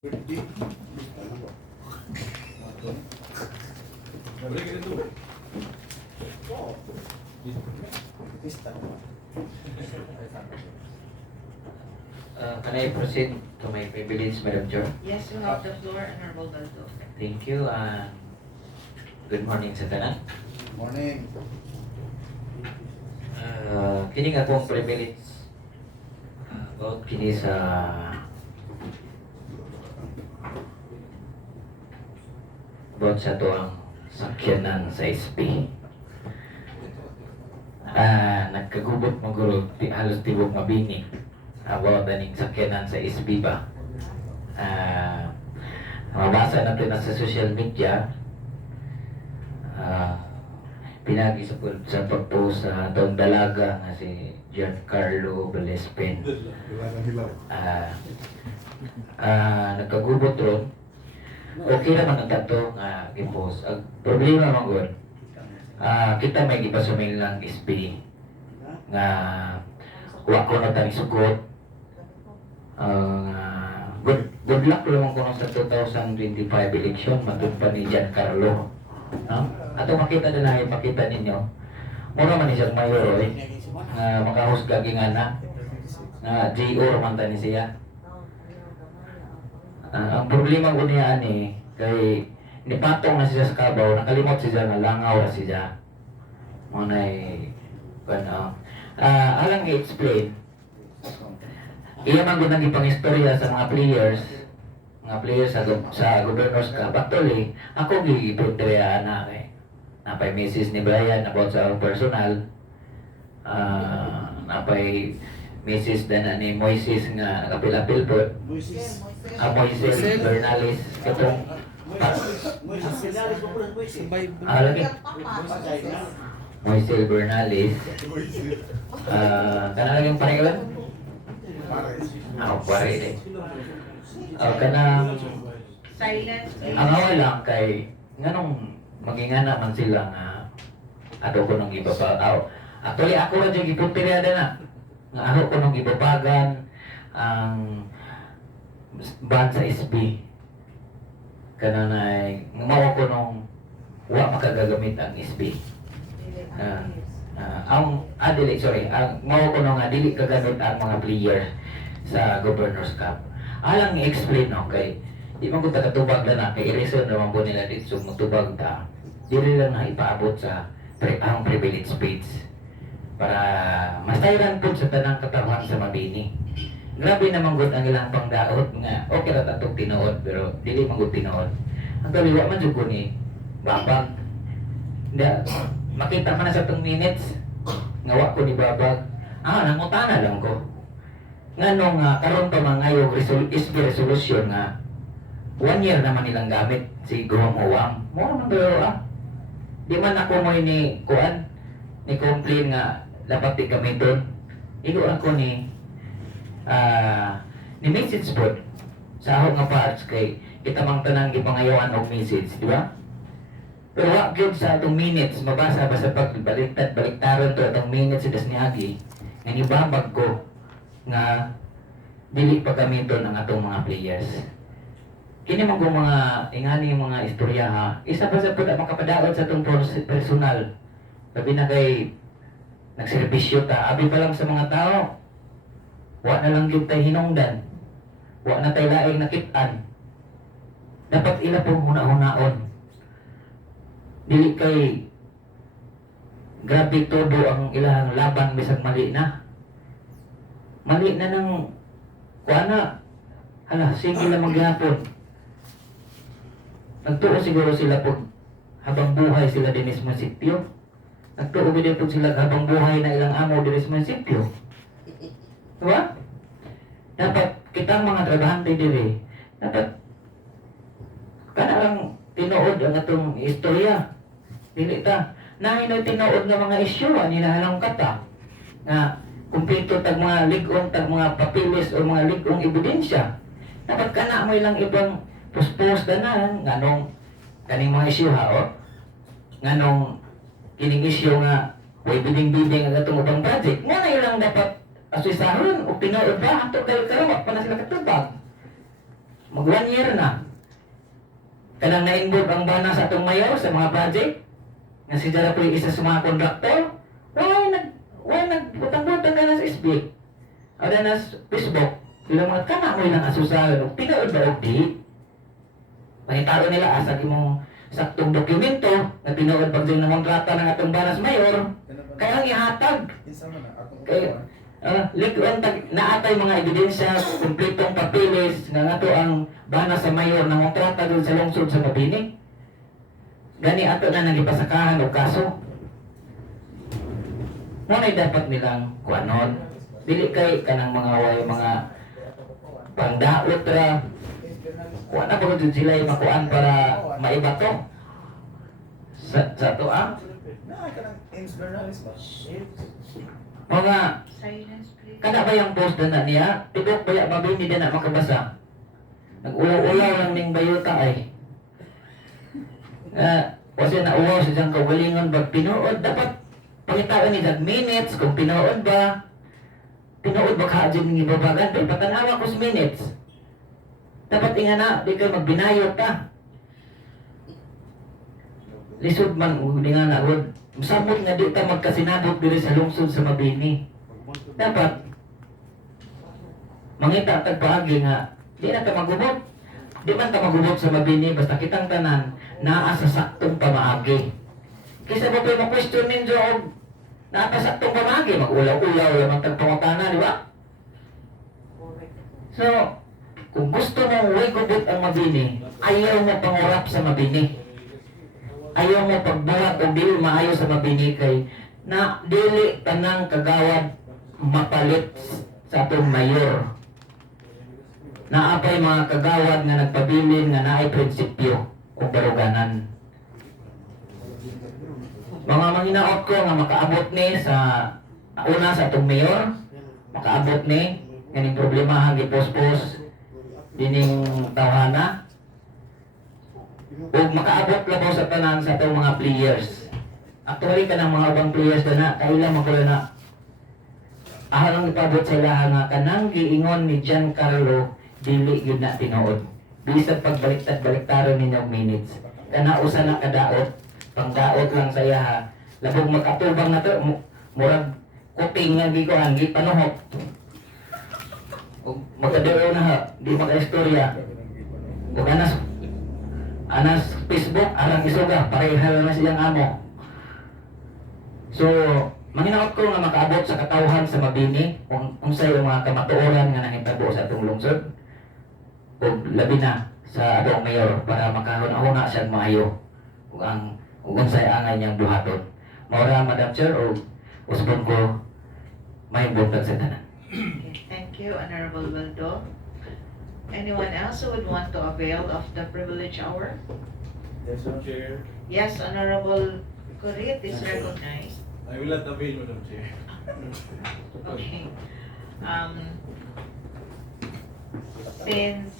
Birthday. Boleh kita tu? Oh. Pista. Can I proceed to my privilege, Madam Chair? Yes, you have the floor, Honorable Dalto. Thank you. Good morning sa tanan. Morning. Kini nga akong privilege about kini sa to ang sakyanan sa SP. Nagkagubot mo guro, halos tibok mabini about aning sakyanan sa SP ba. Mabasa natin na sa social media, pinagi sa pag-post sa atong dalaga nga si Giancarlo Balespin. Nagkagubot ron. Okay naman ang tato nga i-post. Ang problema man gud, kita may gipasumil lang SB nga wa ko na tani sugot. Good luck lang ko sa 2025 election matun pa ni Giancarlo. Ato makita na ipakita ninyo. Mura man siyang mayor nga makahusga gingana nga GO man tani siya. Ang problema ko niya kay nipatong na siya sa kabaw, nakalimot siya nga langaw na siya. Muna'y alang i-explain, iya man gud nang ipang-istorya sa mga players sa Governor's Cup. Actually, ako giipuntriya na napay message ni Brian about sa personal, napay message na ni Moises nga nakapil-apil po. Moises Bernales katong lagi Moises Bernales kana lang yung pangalan pare eh kana Silence. ang awal lang kay nganong magingana man sila nga ato ko nang ibaba actually ako ra jud gipuntirya na nga ako ko nang ibabagan ang ban sa SB kananay mao ko nung wa makagagamit ang SB ang mao ko nung dili kagamit ang mga player sa Governor's Cup alang i-explain okay di man ko katubag na kay reason naman po nila dito mutubag ta dili lang na ipaabot sa ang privilege speech para masayran po sa tanang katawan sa Mabini. Grabe naman gud ang ilang pangdaot nga okay ra tatog tinuod pero dili man gud tinuod. Ang kaliwa man jud ko ni Babag. Makita man na sa 2 minutes nga wa ko ni Babag. Nangutana lang ko. Nganong karon pa mangayo resolution nga 1 year naman nilang gamit si Guam Huwam. Mo man daw Di man ako mo ni kuan ni complain nga dapat di gamiton. Igo ako ni message po sa ako nga parts kay kita mang tanang gipangayoan og message, di ba? Pero wa gyud sa atong minutes mabasa ba sa baliktaron to atong minutes sa niagi nga nibabag ko nga dili pa gamiton ang atong mga players. Kini man kung mga ingani mga istorya isa pa sa pud makapadaot sa atong personal. Sabi na kay nagserbisyo ta abi pa lang sa mga tao. Wa na lang gyud tay hinungdan. Wa na tay laing nakit-an. Dapat ila pong huna-hunaon. Dili kay grabe todo ang ilang laban bisag mali na. Mali na nang kuana. Sige lang maghapon. Nagtuo siguro sila po habang buhay sila din sa munisipyo. Nagtuo din po sila habang buhay na ilang amo din sa munisipyo. Diba? Dapat kitang mga trabahante diri, dapat kana lang tinuod ang atong istorya. Dili ta nahinay tinuod nga mga isyu ani nahanong kata nga kumpleto tag mga lig-on tag mga papilis o mga lig-ong ebidensya. Dapat kana mo ilang ibang puspos danan nganong kaning mga isyu nganong kining isyu nga way biding-biding ang atong ubang project. Mo na ilang dapat aswisahon o tinuod ba ato kay karon pa na sila katubag. Mag 1 year na. Kanang na-involve ang bana sa atong mayor sa mga project. Nga si Jara po isa sa mga kontraktor. Why nagbutang-butang ka na sa SB? O na sa Facebook. Ilang mga kana mo ilang asusahan. Pinood ba o di? Pangitaro nila asag imong saktong dokumento na pinood pag ng kontrata ng atong bana sa mayor. Kaya ang ihatag. Isa man na, akong Kaya, upuan. likuan naatay mga ebidensya, kumpletong papilis nga nga to ang bana sa mayor ng kontrata doon sa lungsod sa Mabini. Gani ato na nagipasakahan o kaso. Muna'y dapat nilang kuanon. Dili kay kanang mga way mga pangdaot ra. Kuha na ba kung sila yung makuan para maibato? Sa to Na, ka ng Ames Bernales ba? mga Silence, please. kada ba yung post na niya? Tidok ba yung mabini din na makabasa? Nag-ulaw-ulaw lang ning bayota ay. Kasi nauwaw sa siyang kagalingon pag pinuod. Dapat pakitaan ni that minutes kung pinuod ba. Pinuod ba kaadyan ng ibabagan? Pero patanawa ko sa minutes. Dapat nga na, di kayo magbinayot ta. Lisod man, di nga na, samot nga di ta magkasinabot diri sa lungsod sa Mabini. Dapat, mangita tagpaagi nga, di na ta magubot. Di man ta magubot sa Mabini, basta kitang tanan, naa sa saktong pamaagi. Kaysa mo pa question ninyo, naa sa saktong pamaagi, mag-ulaw-ulaw lamang tagpangutana, di ba? So, kung gusto mong way gubot ang Mabini, ayaw mo pangurap sa Mabini. Ayaw mo pagbuhat o dili maayo sa Mabini kay na dili tanang kagawad mapalit sa atong mayor. Naapay mga kagawad nga nagpabilin nga naay prinsipyo o baruganan. Mga manginaot ko nga makaabot ni sa una sa atong mayor, makaabot ni ganing problema hang gipospos dining tawhana o makaabot labaw sa tanan sa atong mga players. Actually ka ng mga ubang players na kailang magkula na ahalang ipabot sa ilaha nga kanang giingon ni Giancarlo dili yun na tinuod. Bisag pagbaliktad-baliktaron ninyo minutes. Kana usa na kadaot, pangdaot lang sa iya. Labog magkatubang na to, murag kuting nga gikuan, gipanuhot. Magkadeo na ha, di maka-istorya. Kung anas Facebook, arang isuga, parehal na siyang amo. So, manginaot ko nga makaabot sa katawhan sa Mabini, kung unsay yung mga kamatuoran nga nangitabo sa atong lungsod, o labi na sa atong mayor para makahuna siyang maayo kung unsay angay niyang buhaton. Maura, Madam Chair, o usbon ko may buntag sa tanan. Okay, thank you, Honorable Baldo. Anyone else who would want to avail of the privilege hour? Yes, sir. Chair, Yes, Honorable Kurit is recognized. I will not avail, Madam Chair. Okay. Since